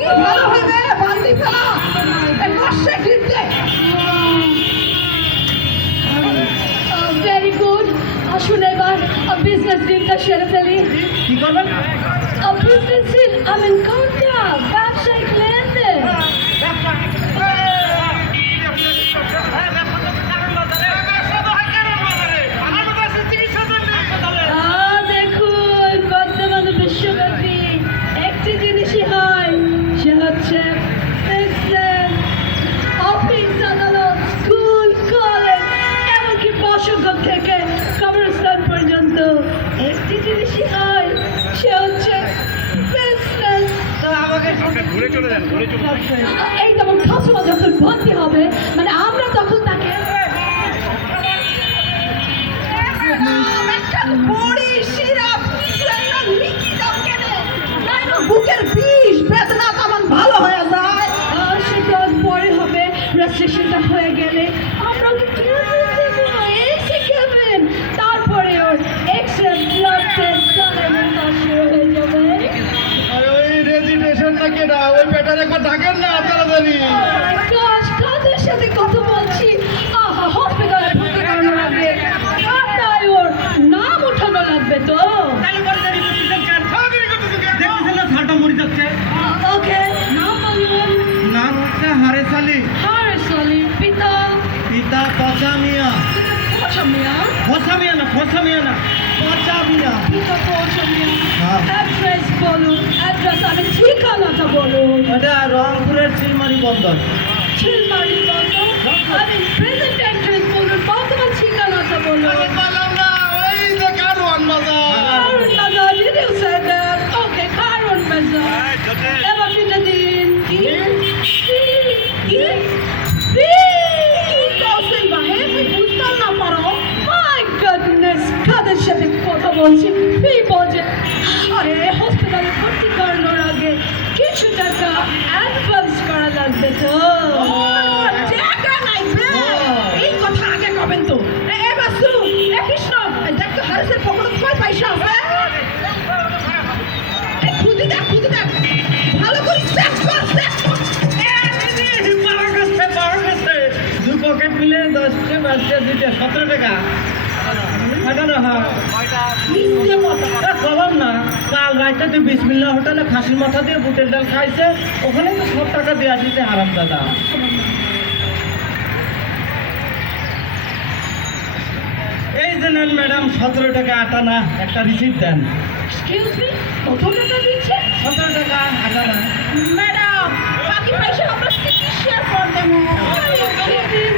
রুগী ভালো হইবে বান্দি ফেলা নষ্ট ফিরতে। Very good. আসুন এবার বিজনেস ডিলটা সেরে ফেলি। কি করবেন? বিজনেস ডিল আমিন কোনটা? ব্যবসায়িক লেনদেন। দেখুন বর্তমানে বিশ্বব্যাপী একটি জিনিসই হয়, সে হচ্ছে বিজনেস। অফিস, আদালত, স্কুল, কলেজ, এমনকি বসতঘর থেকে কবরস্থান পর্যন্ত একটি জিনিসই হয়, সে হচ্ছে বিজনেস। এই যেমন কাস্টমার যখন ভর্তি হবে, মানে আমরা তখন তাকে বড়ি সিরাপ লিখি দাও কেন? তাই না বুকের বিষ বেদনা তেমন ভালো হয়ে যায়। সেটা পরে হবে। রেজিস্ট্রেশনটা হয়ে গেলে আমরা ওকে কেবিন দেবো, এসে কেবিন। তারপরে ওর এক্সরে, ব্লাড টেস্ট, সালাইনের কাজ শুরু হয়ে যাবে। ওই রেজিস্ট্রেশনটা কেডা? ওই বেটার একবার ডাকেন না তাড়াতাড়ি। কাজ কাদের সাথে কথা বলছি? আহা, হসপিটালে ভর্তি করানো লাগবে, আর তাই ওর নাম উঠানো লাগবে তো। দেখতেছেন না ছাটা মরে যাচ্ছে। ওকে, নাম বলুন। নাম হচ্ছে হারেস আলী। হারেস আলী। পিতা? পিতা পচা মিয়া। পৌঁছা মিয়া। পচা মিয়া না, পচা মিয়া না, পচা মিয়া। পিতা পৌঁছা মিয়া। হ্যাঁ। অ্যাড্রেস বলুন। অ্যাড্রেস, আমি ঠিকানাটা বলুন। এটা রংপুরের চিলমারি বন্দর। চিলমারি বন্দর। আমি প্রেজেন্ট অ্যাড্রেস বলুন, বর্তমান ঠিকানাটা বলুন। বললাম না, ওই যে কারওয়ান বাজার। কারণ বাজার, did you say that? Okay, কারণ বাজার। এবার ফিরে দিন। কি কৌশল বাহে? বুঝতাম না পারো। My goodness, কাদের সাথে কথা বলছি? ফি বলছে। আরে হসপিটালে ভর্তি করানোর আগে কিছু টাকা অ্যাডভান্স করা লাগবে তো। টাকা নাই বে। এই কথা আগে কবেন তো। এ বাসু, এ কৃষ্ণ, দেখ তো হারেসের পকেটে কয় পয়সা আছে? খুঁজে দেখ, খুঁজে দেখ। ভালো করে চেক কর, চেক কর। দুই পকেট মিলে 10টা 5টা 2টা 17 টাকা। মিথ্যে কথা। কলম না, কাল রাইতে তুই বিসমিল্লা হোটেলে খাসির মাথা দিয়ে বুটের ডাল খাইছে, ওখানে তো সব টাকা দিয়ে আসিছে হারাম দাদা। এই যে নেন ম্যাডাম 17 টাকা আটানা, একটা রিসিপ্ট দেন। Excuse me, কত টাকা দিচ্ছে? 17 টাকা আটানা। ম্যাডাম, বাকি পয়সা আমরা চিকিৎসার পর দেবো। Are you kidding?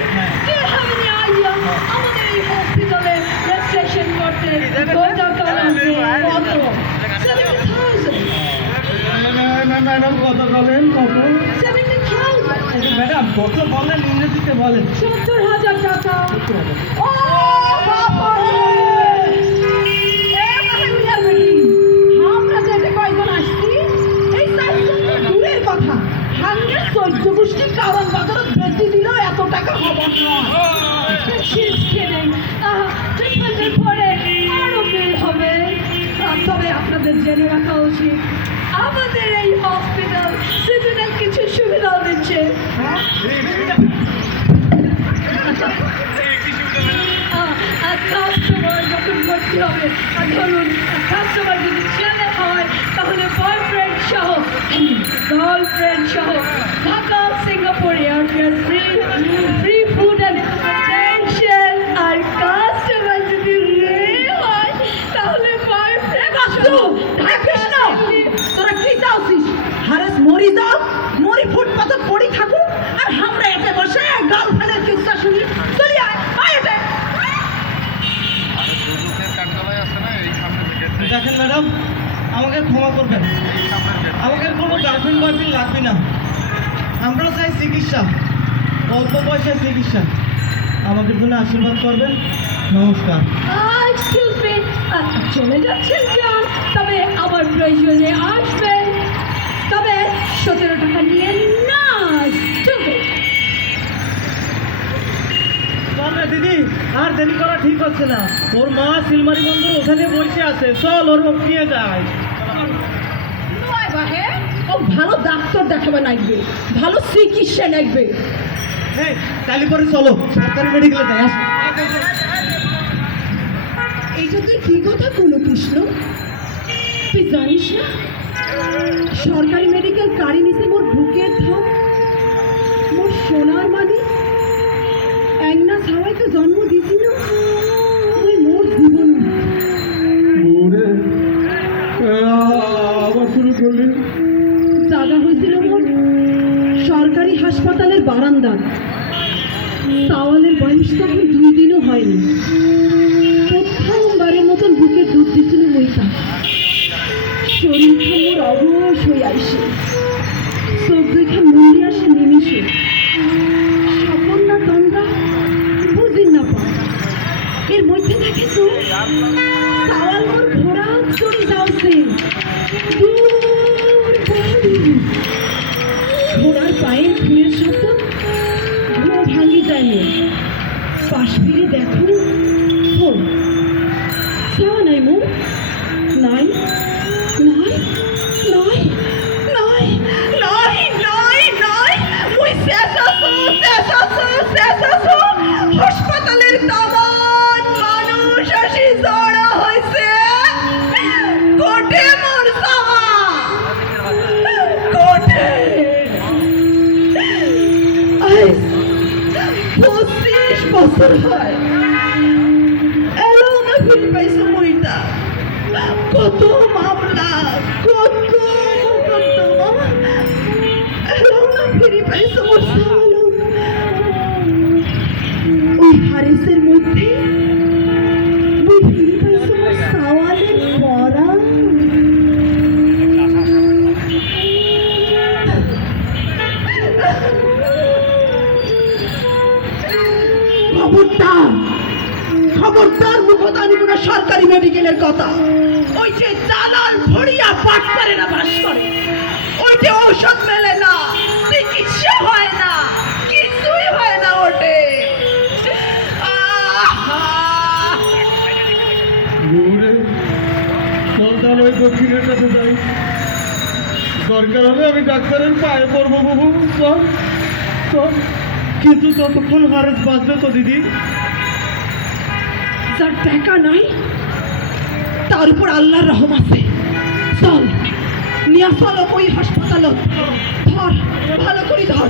Do you have any idea? আমাদের এই হসপিটালে রেজিস্ট্রেশন করতে কত টাকা লাগবে? কত? 70,000। ম্যাডাম কত বলেন? কত? 70,000। ম্যাডাম কত বলেন? ইংরেজিতে বলেন। 70,000 টাকা। ও বাবা রে! এ মানে মিয়ার বেটি, আমরা যেতে কয়জন আসছি? এই 4জন তো দূরের কথা। হাঙ্গে 14 গোষ্ঠী কারণ বাজারত বেশি দিলেও এত টাকা হবে না। She's kidding. ট্রিটমেন্টের পরে আরো বিল হবে। তবে আপনাদের জেনে রাখা উচিত, আমাদের এই হসপিটাল সিজনাল কিছু সুবিধাও দিচ্ছে। কাস্টমার যখন ভর্তি হবে, ধরুন কাস্টমার যদি ছেলে হয়, তাহলে বয়ফ্রেন্ড সহ, গার্লফ্রেন্ড সহ Dhaka Singapore airfare free, free food and attention. আর কাস্টমার যদি মেয়ে হয়, তাহলে বয়ফ্রেন্ড বাসু, হ্যাঁ কৃষ্ণ, তোরা কি চাওছিস? হারেস মরি যাও, মরি ফুটপাতে পড়ি থাকুক, আর আমরা এতে বসে গার্লফ্রেন্ডের কিস্সা শুনি। চলি আয়, আয় এতে। দেখেন ম্যাডাম, আমাকে ক্ষমা করবেন, আমাকে কোনো গার্লফ্রেন্ড বয়ফ্রেন্ড লাগবে না। আমরা চাই চিকিৎসা, অল্প পয়সা চিকিৎসা। আমাদের জন্য আশীর্বাদ করবেন। নমস্কার। এক্সকিউজ মি, চলে যাচ্ছেন যান, তবে আমার প্রয়োজনে আসবেন। তবে 17 টাকা নিয়ে না চলবে। চল রে দিদি, আর দেরি করা ঠিক হচ্ছে না। ওর মা সিলমারি বন্ধু ওখানে বসে আছে, চল ওর নিয়ে যায়। নয় বাহে, ও ভালো ডাক্তার দেখাবে লাগবে, ভালো চিকিৎসা লাগবে। হ্যাঁ তাহলে পরে চলো সরকারি মেডিকেলে যাই। আসো। এইটা তুই কি কথা বলো কৃষ্ণ? তুই জানিস না সরকারি মেডিকেল কারি নিছে মোর বুকের ধন, মোর সোনার মানি একনা ছাওয়াই তো জন্ম দিছিল তুই মোর জীবন। ওরে আবার শুরু করলি? জায়গা হয়েছিল মোর সরকারি হাসপাতালের বারান্দা। সাওয়ালের বয়স তখন 2 দিনও হয়নি। প্রথমবারের মতন বুকের দুধ দিছিল মইতা। শরীর মোর অবশ হয়ে আইসে, চোখ দেখে মনে আসে নিমিষে। স্বপন না তন্দ্রা বুঝিন না পা। এর মধ্যে দেখেছ সাওয়াল মোর ঘোড়া চড়ে যাওছে দূর বহুদূর। ঘোড়ার পায়ের ফুলের শব্দ ঘুম ভাঙি যায় মোর। পাশ ফিরে দেখো ফোন সাওয়া নাই মোর, নাই নাই নাই নাই নাই নাই নাই মুই শেষাছো হাসপাতালের তামান মানুষ আসি জড়ো হয়েছে কোটে মোর সাওয়া কোটে। 25 বছর হয় এলো না ফিরে পাইছো মইটা। কত মামলা কত মোকদ্দমা এলো না ফিরে পাইছো মোর সাওয়াল। ওই হারিসের মধ্যে মুই ফিরে পাইছো মোর সাওয়ালের পরাণ। খবরদার খবরদার মুখত আনিব না সরকারি মেডিকেলের কথা। ওই যে দালাল ভরিয়া পাটকারেরা বাস করে, ওই যে ঔষধ মেলে না, চিকিৎসা হয় না, কিছুই হয় না ওটে। সন্তান ওই দক্ষিণের কাছে যাই, দরকার হলে আমি ডাক্তারের পায়ে পড়বো বাবু। চল চল, কিন্তু ততক্ষণ হারেস বাঁচবে তো দিদি। যার টাকা নাই তার উপর আল্লাহর রহম আছে। চল নিয়ে চলো ওই হাসপাতাল। ধর ভালো করে ধর।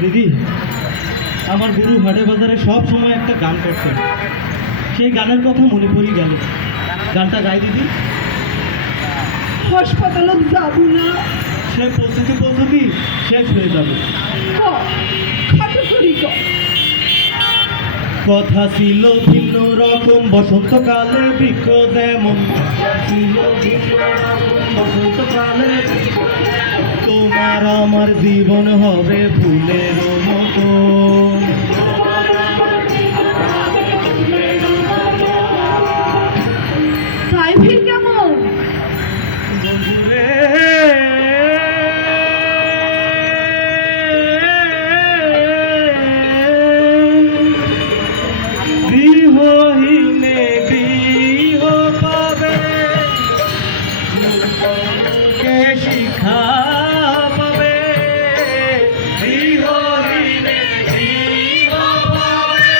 দিদি, আমার গুরু হাটে বাজারে সব সময় একটা গান করতেন, সেই গানের কথা মনে পড়ে গেল। গানটা গাই দিদি। হাসপাতালত যাবো না, সে প্রস্তুতি শেষ হয়ে যাবে। খাটো করি কর। কথা ছিল ভিন্ন রকম বসন্তকালে বৃক্ষ যেমন ছিল ভিন্ন রকম বসন্তকালে। তোমার আমার জীবন হবে ফুলের মতন। সাইফির কেমন? বন্ধুরে গৃহহীনে গৃহ পাবে, কে শিক্ষা পাবে। গৃহহীনে গৃহ পাবে,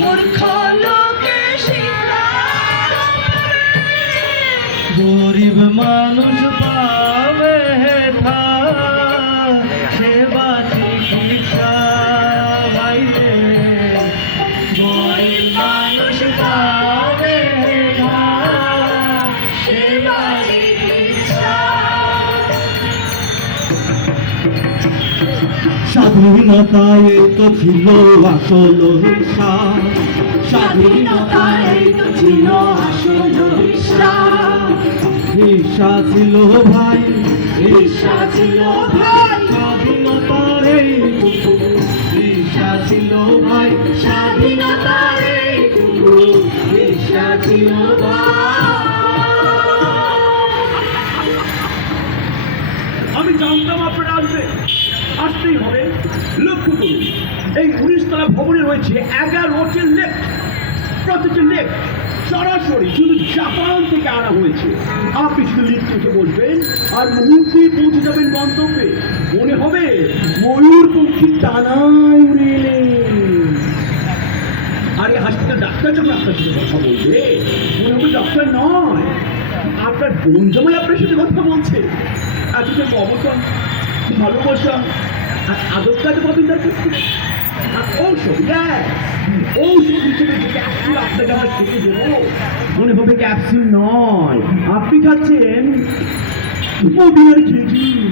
মূর্খ লোকে শিক্ষা পাবে। গরিব মানুষ পাবে সেবা চিকিৎসা বাইরে। গরিব মানুষ পাবে সেবা চিকিৎসা। স্বাধীনতায় তো ছিল আসল হিংসা, স্বাধীনতায় তো ছিল আসল হিংসা। হিংসা ছিল ভাই, হিংসা ছিল ভাই স্বাধীনতার এই হিংসা ছিল ভাই, স্বাধীনতার এই হিংসা ছিল ভাই। আমি জানতাম আপনারা আসবে, আসতেই হবে। লক্ষ্য করুন, এই 19 তলা ভবনে রয়েছে 11টি লিফট। প্রতিটি লিফট সরাসরি শুধু জাপান থেকে আনা হয়েছে। আপনি শুধু লিফট থেকে বসবেন আর মুহূর্তেই পৌঁছে যাবেন গন্তব্যে। মনে হবে ময়ূর পক্ষী টানায় উড়ে এলেন। আর এই হাসপাতাল ডাক্তার যখন আপনার সাথে কথা বলবে, মনে হবে ডাক্তার নয়, আপনার বোন জামাই আপনার সাথে কথা বলছে। এতটা মমতা, ভালোবাসা আর আদর কাজে পাবেন তার কাছ থেকে। আর ঔষধ, ঔষধ হিসেবে যে ক্যাপসুল আপনাকে আমরা খেতে দেবো, মনে হবে ক্যাপসুল নয়, আপনি খাচ্ছেন মদিনার খেজুর।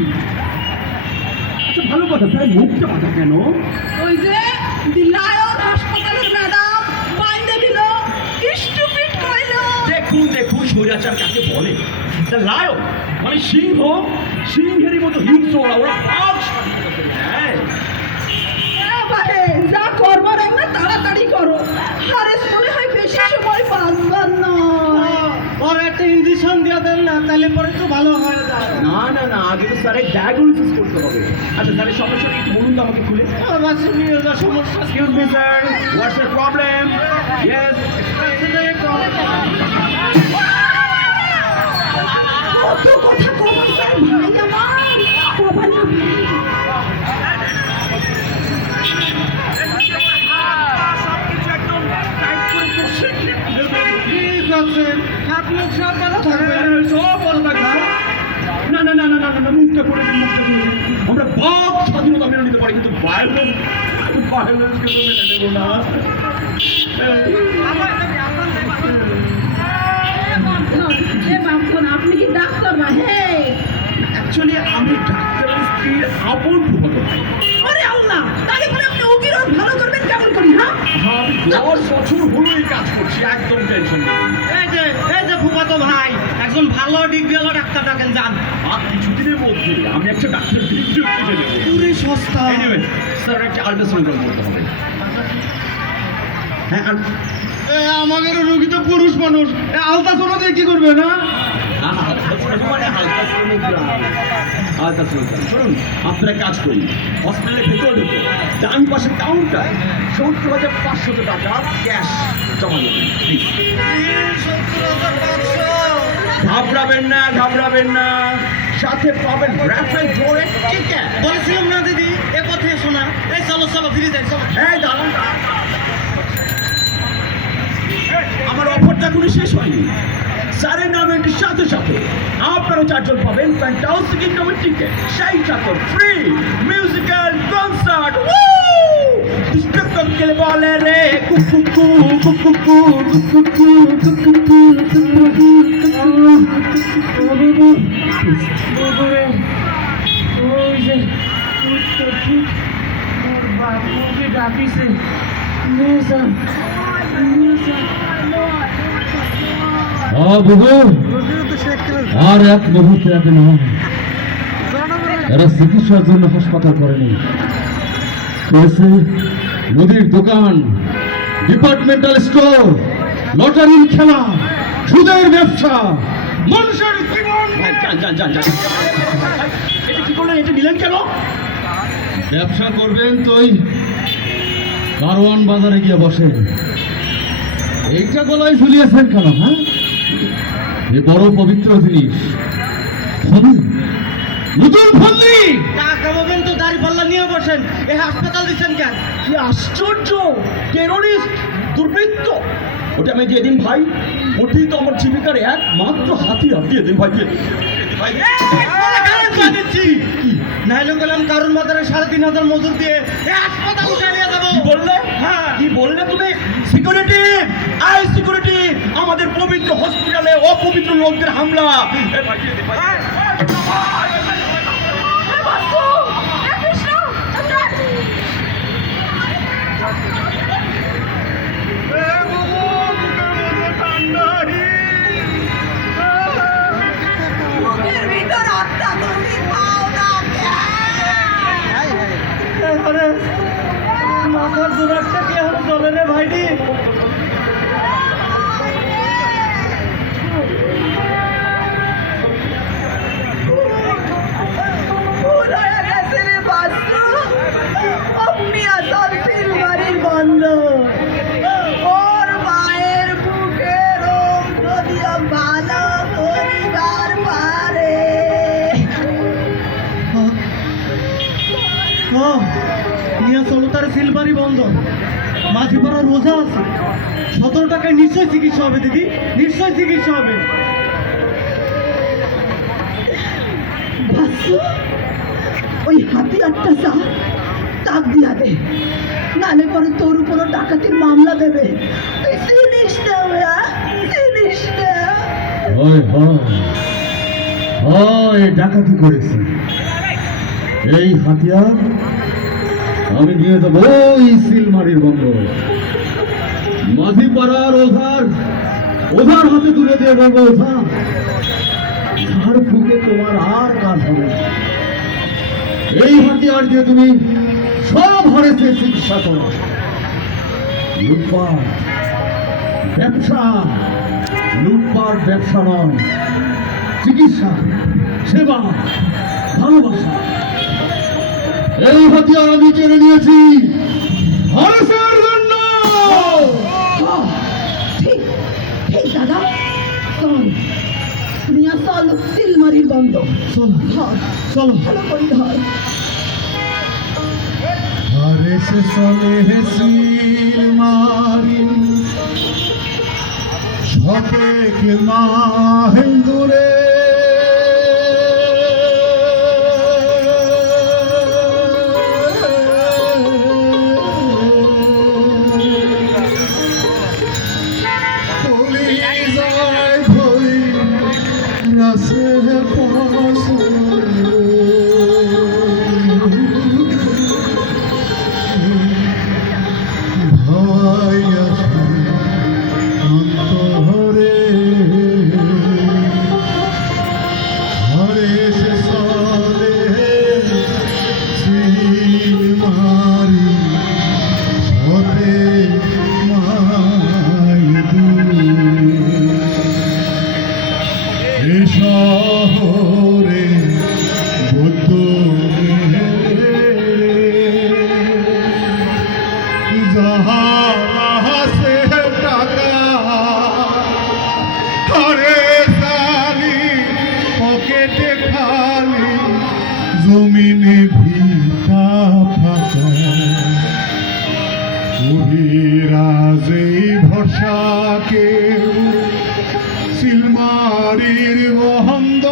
আচ্ছা ভালো কথা, স্যার মুখটা কথা কেন? ওই যে লায়ন হাসপাতালের ম্যাডাম বাইন্দে দিল, স্টুপিড কইলো। দেখুন স্বৈরাচার কাকে বলে। লায়ন মানে সিংহ, সিংহেরই মতো হিংস্র ওরা, ওরা পাক স্বাধীনতা করে নেয়। বাহে যা করবার না তাড়াতাড়ি করো, আরে মনে হয় বেশি সময় বাঁচবার না। ওর একটা ইঞ্জেকশন দিয়ে দেন না, তাহলে পরে তো ভালো হয়ে যায়। না আগে তো স্যারের ডায়াগনোসিস করতে হবে। আচ্ছা স্যারের সমস্যাটা একটু বলুন তো আমাকে খুলে। সমস্যা excuse me sir, what's your problem? Yes, কত কথা কবার স্যার, ভাই আমার কবার না ঠিক আছে, আপনি সব ভালো থাকবেন। সব ভালো থাকবে। না মুখটা করে দিন, মুখটা করে দিন। আমরা বাক স্বাধীনতা মেনে নিতে পারি, কিন্তু ভায়োলেন্স কিন্তু মেনে নেব না। আপনি কি ডাক্তার না? হে অ্যাকচুয়ালি আমি ডাক্তারের স্ত্রীর আপন ফুফাতো ভাই। আরে আল্লাহ, তাহলে পরে আপনি উকিল ভালো করবেন কেমন করি? হ্যাঁ আমি 10 বছর হলো এই কাজ করছি, একদম টেনশন নেই। এই যে ফুফাতো ভাই, একজন ভালো ডিগ্রিওয়ালা ডাক্তার ডাকেন যান। আর কিছুদিনের মধ্যে আমি একটা ডাক্তারের ডিগ্রি পেয়ে দেবো। পুরি সস্তা। এনিওয়ে স্যার, একটা আল্ট্রাসাউন্ড করতে হবে। হ্যাঁ, আর আমাদের রোগী তো পুরুষ মানুষ, আলতা সোনা দিয়ে কি করবে না? শুনুন, আপনারা কাজ করুন, হসপিটালের ভেতরে ঢুকে ডান পাশে কাউন্টার 70,500 টাকা ক্যাশ জমা দেবেন। ঘাবড়াবেন না, সাথে পাবেন র্যাফেল ড্রয়ের টিকেট। বলেছিলাম না দিদি, এ পথে শোনা। এই চলো ফিরে যাই, চলো। এই দাঁড়ান, আমার অফারটা এখনো শেষ হয়নি। স্যারের নামের সাথে সাথে আপনারা 4 জন পাবেন ফ্যান্টাস্টিক ইনকামের টিকেট, সেই সাথে ফ্রি মিউজিক্যাল কনসার্ট। দুষ্টকম খেলে বলে রে কুকুকু কুকুকু কুকুকু কুকুকু কুকুকু। ওই যে উত্তর ঠিক ওর বাপুকে ডাকিছে। আর এক মুহূর্তে এত নয়, এরা চিকিৎসার জন্য হাসপাতাল করেনি, করেছে মুদির দোকান, ডিপার্টমেন্টাল স্টোর, লটারির খেলা, সুদের ব্যবসা, মানুষের জীবন। যান। এটা কি করলেন? এটা নিলেন কেন? ব্যবসা করবেন তো ওই কারওয়ান বাজারে গিয়ে বসেন। এইটা গলায় ঝুলিয়েছেন কেন? হ্যাঁ, এ বড় পবিত্র জিনিস, ফলি, নতুন ফলি। টাকা পাবেন তো দাড়ি পাল্লা নিয়ে বসেন। এই হাসপাতাল দিচ্ছেন কেন? কি আশ্চর্য! টেরোরিস্ট, দুর্বৃত্ত। ওটা আমি দিয়ে দিন ভাই, ওটাই তো আমার জীবিকার একমাত্র হাতিয়ার। দিয়ে দিন ভাই, দিয়ে দিন। দিচ্ছি নাইলে গেলাম কারণ বাজারে 3,500 মজুর দিয়ে এই হাসপাতাল উঠে নিয়ে যাবো। কি বললে? হ্যাঁ। কি বললে তুমি? সিকিউরিটি, সিকিউরিটি, আমাদের পবিত্র হসপিটালে অপবিত্র লোকদের হামলা। এ ভাই, দিয়ে দিন ভাই। মুখের ভিতর আত্মা তুমি পাও না আরে মাথার জোরাটটা কি এখন চলে রে ভাইটি? ভুল হয়ে গেছে, মাঝিপাড়া রোজা আছে, 17 টাকায় নিশ্চয়ই চিকিৎসা হবে দিদি, নিশ্চয়ই চিকিৎসা হবে। বাসু ওই হাতিয়ারটা যা তাক দিয়া দে, নালে পরে তোর উপরও ডাকাতির মামলা দেবে। তুই চিনিস না ওরা, চিনিস না। হয় হয় হয়, ডাকাতি করেছে। এই হাতিয়ার আমি নিয়ে যাবো ওই সিলমারির বন্দর। মাঝিপাড়ার ওঝার হাতে তুলে দিয়ে বলবো, ওঝা ঝাড় ফুঁকে তোমার আর কাজ হবে না। এই হাতিয়ার দিয়ে তুমি সব হারেছে চিকিৎসা করো। লুটপাট ব্যবসা, লুটপাট ব্যবসা নয়, চিকিৎসা, সেবা, ভালোবাসা। এই হাতিয়ার আমি কেড়ে নিয়েছি হারেসের জন্য। হ্যাঁ, ঠিক ঠিক দাদা, চল দুনিয়া চল, সিলমারির বন্ধ। চল ধর, চলো। ভালো করে ধর। হারেসে চলে সিলমারি শতেক মাহেন্দুরে। শহরে বুদ্ধ যাহাসে টাকা আরে সালি পকেটে খালি জমিনে ভিটা ফাঁকা কবিরাজেই ভরসা কেউ সিলমারির বহন্দ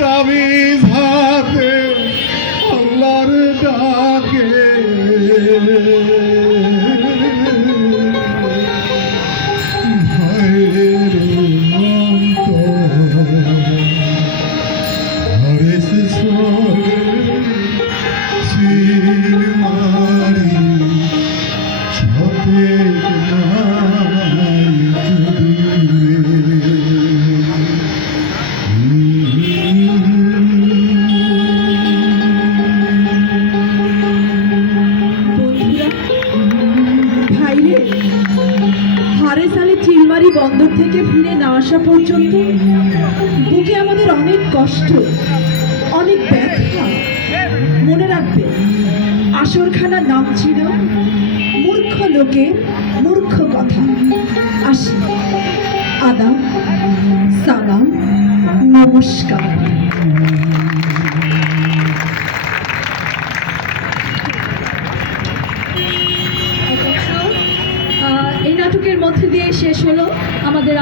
তাবিজ হাতে আল্লাহর ডাকে ভয়ের অন্তর হরেস সরে সিলমারি শতেক বন্ধুরা, ভাইরে, হারেসালে চিলমারি বন্দর থেকে ফিরে না আসা পর্যন্ত বুকে আমাদের অনেক কষ্ট, অনেক ব্যথা। মনে রাখবে, আসরখানার নাম ছিল মূর্খ লোকের মূর্খ কথা। আসি, আদাব, সালাম, নমস্কার। এই নাটকের মধ্যে দিয়ে শেষ হলো আমাদের